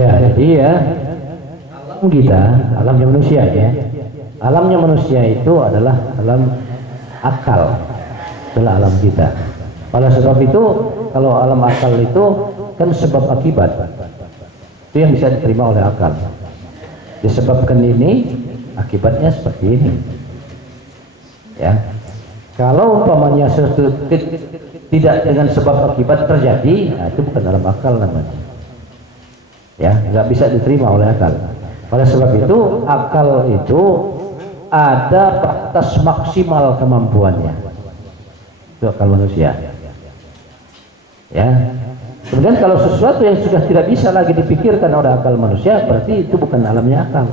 Ya, jadi ya alam kita, alamnya manusia ya. Alamnya manusia itu adalah alam akal, adalah alam kita. Oleh sebab itu, kalau alam akal itu kan sebab akibat, itu yang bisa diterima oleh akal. Disebabkan ini, akibatnya seperti ini. Ya, kalau umpamanya sesuatu tidak dengan sebab akibat terjadi, nah itu bukan dalam akal namanya. Ya, nggak bisa diterima oleh akal. Oleh sebab itu, akal itu ada batas maksimal kemampuannya. Itu akal manusia. Ya. Kemudian kalau sesuatu yang sudah tidak bisa lagi dipikirkan oleh akal manusia, berarti itu bukan alamnya akal,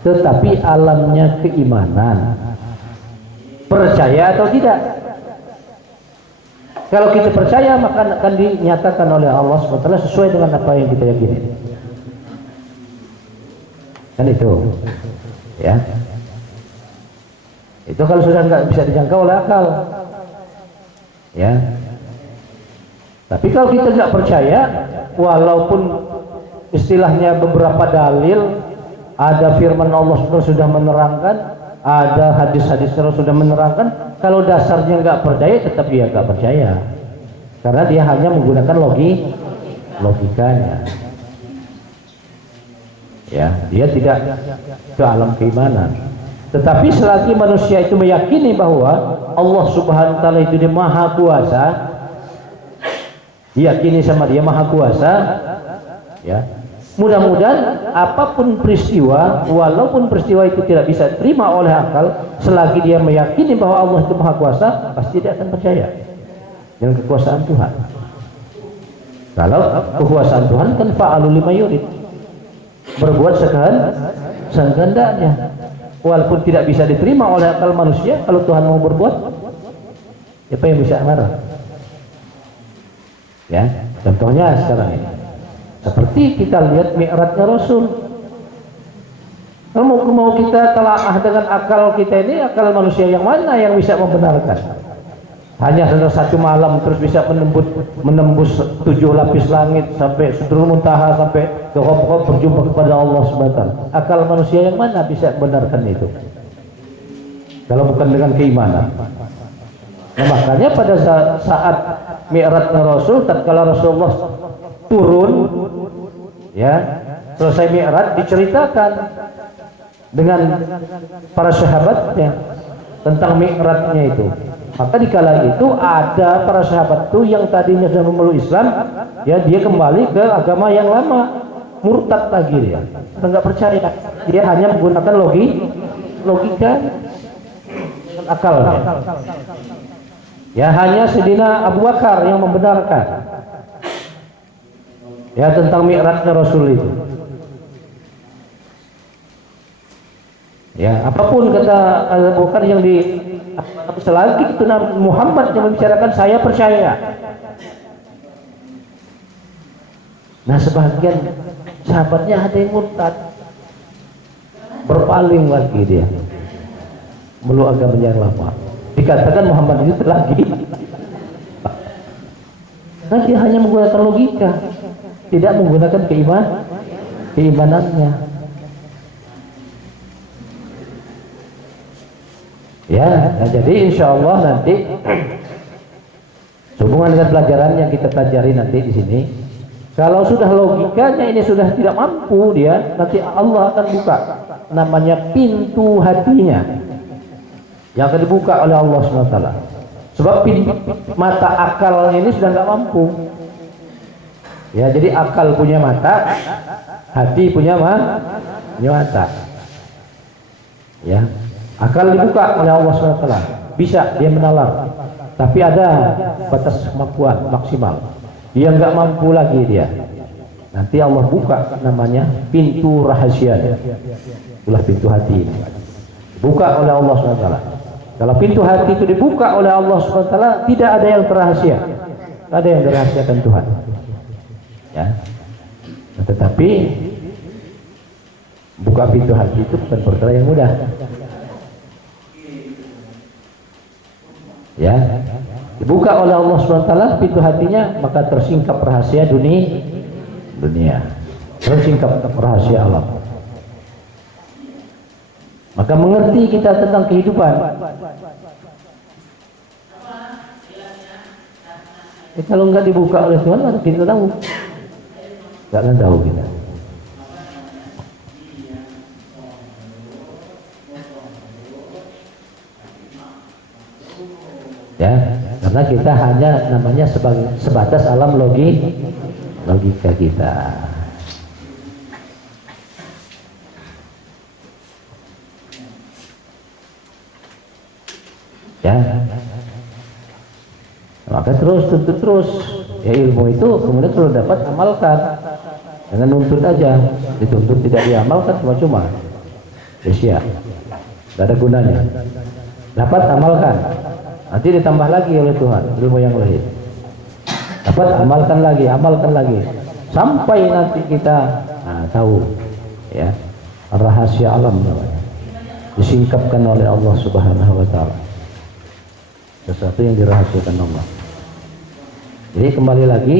tetapi alamnya keimanan. Percaya atau tidak? Kalau kita percaya, maka akan dinyatakan oleh Allah SWT sesuai dengan apa yang kita yakini. Kan itu, ya. Itu kalau sudah nggak bisa dijangkau oleh akal, ya. Tapi kalau kita nggak percaya, walaupun istilahnya beberapa dalil, ada firman Allah sudah menerangkan, ada hadis-hadis sudah menerangkan, kalau dasarnya nggak percaya, tetap dia nggak percaya, karena dia hanya menggunakan logikanya. Ya, dia tidak ke alam keimanan. Tetapi selagi manusia itu meyakini bahwa Allah Subhanahu wa taala itu dia Maha Kuasa, diyakini sama dia Maha Kuasa, ya. Mudah-mudahan apapun peristiwa, walaupun peristiwa itu tidak bisa diterima oleh akal, selagi dia meyakini bahwa Allah itu Maha Kuasa, pasti dia akan percaya dengan kekuasaan Tuhan. Kalau kekuasaan Tuhan kan fa'alul lima yurid, berbuat sekehendaknya. Walaupun tidak bisa diterima oleh akal manusia, kalau Tuhan mau berbuat, siapa yang bisa marah? Ya, contohnya sekarang ini, seperti kita lihat mi'rajnya Rasul. Kalau mau kita telaah dengan akal kita ini, akal manusia yang mana yang bisa membenarkan? Hanya satu malam terus bisa menembus 7 lapis langit sampai Sidratul Muntaha, sampai ke Qab berjumpa kepada Allah Subhanahu wa taala. Akal manusia yang mana bisa benarkan itu? Kalau bukan dengan keimanan. Nah, makanya pada saat mi'rajnya Rasul, tatkala Rasulullah turun, ya, selesai mi'raj, diceritakan dengan para sahabatnya tentang mi'rajnya itu. Maka di kala itu ada para sahabat itu yang tadinya sudah memeluk Islam, ya, dia kembali ke agama yang lama, murtad lagi dia, nggak percaya, dia hanya menggunakan logika dan akalnya. Ya, hanya Sayyidina Abu Bakar yang membenarkan, ya, tentang mi'rajnya Rasul itu. Ya, apapun kata Abu Bakar yang selagi itu Muhammad yang membicarakan, saya percaya. Nah, sebagian sahabatnya ada yang murtad, berpaling lagi dia, meluk agamanya yang lama. Dikatakan Muhammad itu lagi, nah, dia hanya menggunakan logika, tidak menggunakan keimanannya. Ya, nah, jadi insya Allah nanti hubungan dengan pelajaran yang kita pelajari nanti di sini, kalau sudah logikanya ini sudah tidak mampu dia, nanti Allah akan buka namanya pintu hatinya yang akan dibuka oleh Allah SWT. Sebab mata akalnya ini sudah nggak mampu. Ya, jadi akal punya mata, hati punya mata. Ya. Akal dibuka oleh Allah SWT, bisa dia menalar, tapi ada batas kemampuan maksimal. Dia nggak mampu lagi dia, nanti Allah buka namanya pintu rahasia, itulah pintu hati, buka oleh Allah SWT. Kalau pintu hati itu dibuka oleh Allah SWT, tidak ada yang terrahasia, ada yang dirahasiakan Tuhan. Ya, nah, tetapi buka pintu hati itu bukan perkara yang mudah. Ya, dibuka oleh Allah SWT pintu hatinya, maka tersingkap rahasia dunia. bersingkap rahasia alam. Maka mengerti kita tentang kehidupan. Kalau enggak dibuka oleh Tuhan, mana kita tahu? Enggak akan tahu kita. Ya, karena kita hanya namanya sebatas alam logika kita. Ya, maka terus tuntut terus ya, ilmu itu kemudian kalau dapat amalkan, jangan nuntut aja. Dituntut tidak diamalkan cuma-cuma sia-sia, tidak ada gunanya. Dapat amalkan, nanti ditambah lagi oleh Tuhan ilmu yang lain. Dapat amalkan lagi sampai nanti kita tahu ya rahasia alam namanya, disingkapkan oleh Allah Subhanahu wa taala, sesuatu yang dirahasiakan Allah. Jadi kembali lagi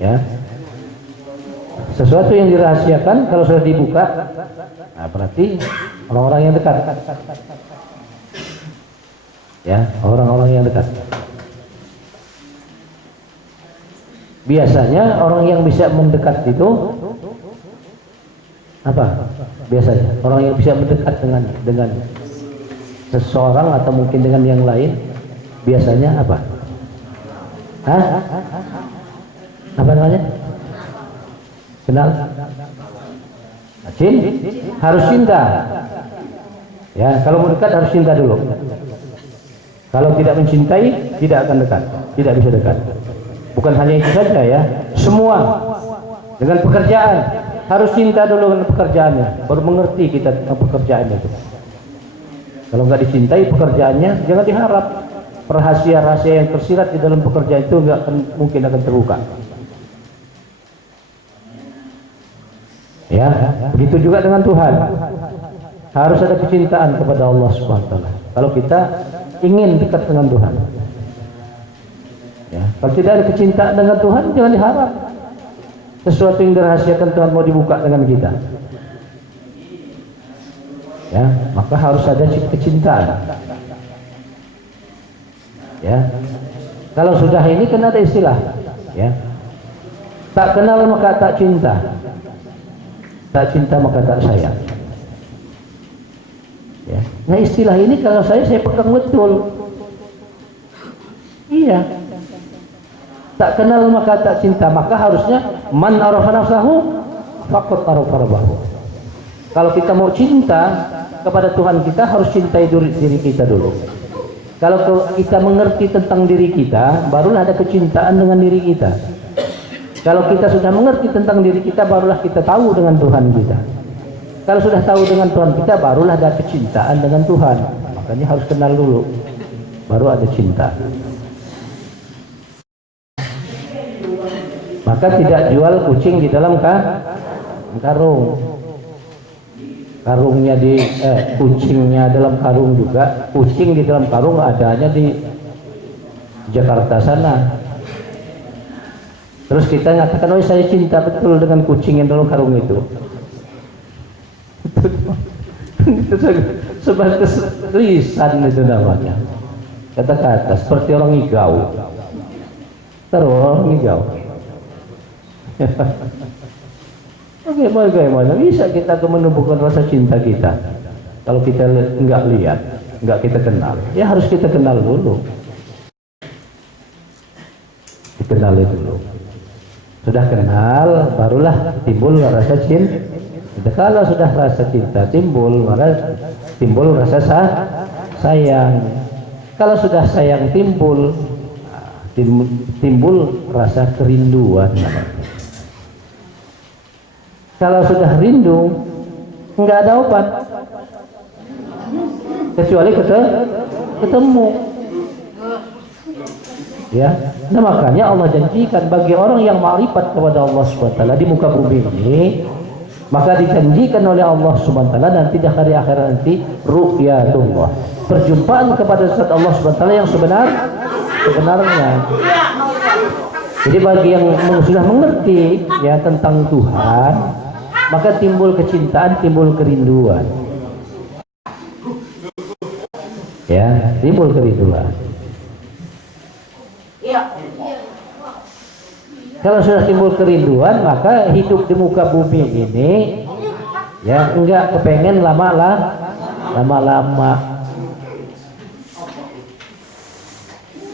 ya, sesuatu yang dirahasiakan kalau sudah dibuka, berarti orang-orang yang dekat ya, orang-orang yang dekat. Biasanya orang yang bisa mendekat itu apa? Biasanya orang yang bisa mendekat dengan seseorang atau mungkin dengan yang lain, biasanya apa? Hah? Apa namanya? Kenal? Harus cinta. Ya, kalau mendekat harus cinta dulu. Kalau tidak mencintai, tidak akan dekat, tidak bisa dekat. Bukan hanya itu saja ya, semua dengan pekerjaan harus cinta dulu dengan pekerjaannya, baru mengerti kita tentang pekerjaannya itu. Kalau nggak dicintai pekerjaannya, jangan diharap rahasia-rahasia yang tersirat di dalam pekerjaan itu nggak mungkin akan terbuka. Ya, begitu juga dengan Tuhan. Harus ada kecintaan kepada Allah Subhanahu wa taala. Kalau kita ingin dekat dengan Tuhan. Ya, kalau tidak ada kecintaan dengan Tuhan, jangan diharap sesuatu yang dirahasiakan Tuhan mau dibuka dengan kita. Ya, maka harus ada kecintaan. Ya, kalau sudah ini kan ada istilah, ya, tak kenal maka tak cinta, tak cinta maka tak sayang. Ya, nah istilah ini kalau saya pegang betul. Iya. Tak kenal maka tak cinta, maka harusnya man arafa nafsahu faqad arafa rabbahu. Kalau kita mau cinta kepada Tuhan, kita harus cintai diri kita dulu. Kalau kita mengerti tentang diri kita, barulah ada kecintaan dengan diri kita. Kalau kita sudah mengerti tentang diri kita, barulah kita tahu dengan Tuhan kita. Kalau sudah tahu dengan Tuhan kita, barulah ada kecintaan dengan Tuhan. Makanya harus kenal dulu, baru ada cinta. Maka tidak jual kucing di dalam karung. Karungnya kucingnya dalam karung juga. Kucing di dalam karung adanya di Jakarta sana. Terus kita nyatakan, oh saya cinta betul dengan kucing yang dalam karung itu. Itu sebatas lisan itu namanya. Kata-kata seperti orang ngigau. Terus orang ngigau. Oke, bagaimana bisa kita menumbuhkan rasa cinta kita kalau kita enggak lihat, enggak kita kenal? Ya harus kita kenal dulu. Dikenali dulu. Sudah kenal, barulah timbul rasa cinta. Kalau sudah rasa cinta timbul, maka timbul rasa sayang. Kalau sudah sayang timbul rasa kerinduan. Kalau sudah rindu, enggak ada obat kecuali ketemu. Ya, nah makanya Allah janjikan bagi orang yang ma'rifat kepada Allah Subhanahu wa taala di muka bumi ini, maka dijanjikan oleh Allah Subhanahu wa taala nanti di hari akhirat nanti ru'yatullah, perjumpaan kepada zat Allah Subhanahu wa taala yang sebenarnya. Jadi bagi yang sudah mengerti ya tentang Tuhan, maka timbul kecintaan, timbul kerinduan. Ya, timbul kerinduan. Kalau sudah timbul kerinduan, maka hidup di muka bumi ini ya enggak kepengen lama-lama,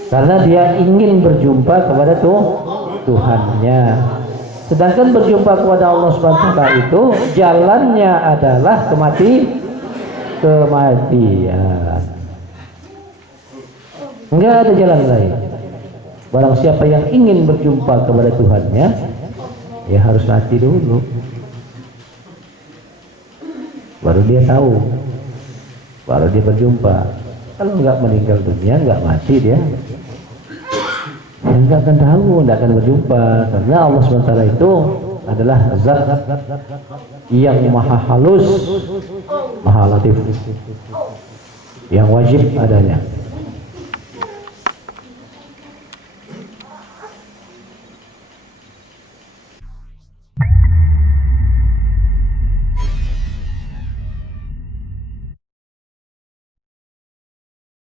karena dia ingin berjumpa kepada Tuhannya. Sedangkan berjumpa kepada Allah Subhanahu wa taala itu jalannya adalah kematian. Enggak ada jalan lain. Barang siapa yang ingin berjumpa kepada Tuhannya, ya harus mati dulu. Baru dia tahu, baru dia berjumpa. Kalau enggak meninggal dunia, enggak mati dia, ya enggak akan tahu, enggak akan berjumpa. Karena Allah SWT itu adalah zat yang maha halus, maha latif, yang wajib adanya.